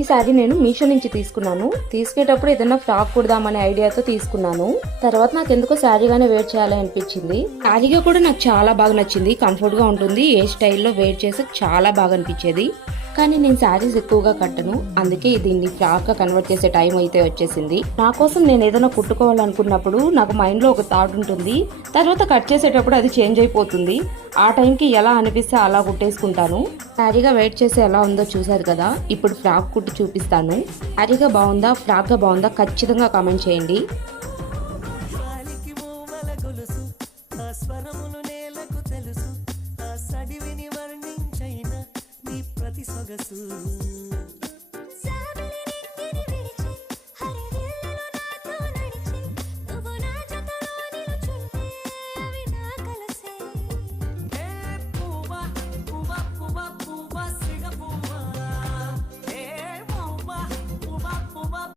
ఈ శారీ నేను మీషో నుంచి తీసుకున్నాను. తీసుకునేటప్పుడు ఏదైనా ఫ్రాక్ కుడదామనే ఐడియాతో తీసుకున్నాను. తర్వాత నాకు ఎందుకో శారీగానే వేర్ చేయాలని అనిపించింది. శారీగా కూడా నాకు చాలా బాగా నచ్చింది. కంఫర్ట్ గా ఉంటుంది. ఏ స్టైల్లో వేర్ చేసి చాలా బాగా అనిపించేది. కానీ నేను శారీస్ ఎక్కువగా కట్టను, అందుకే దీన్ని ఫ్రాక్ గా కన్వర్ట్ చేసే టైం అయితే వచ్చేసింది. నా కోసం నేను ఏదైనా కుట్టుకోవాలనుకున్నప్పుడు నాకు మైండ్ లో ఒక థాట్ ఉంటుంది, తర్వాత కట్ చేసేటప్పుడు అది చేంజ్ అయిపోతుంది. ఆ టైంకి ఎలా అనిపిస్తే అలా కుట్టేసుకుంటాను. శారీగా వెయిట్ చేసి ఎలా ఉందో చూసారు కదా, ఇప్పుడు ఫ్రాక్ కుట్టి చూపిస్తాను. శారీగా బాగుందా ఫ్రాక్ గా బాగుందా ఖచ్చితంగా కామెంట్ చేయండి.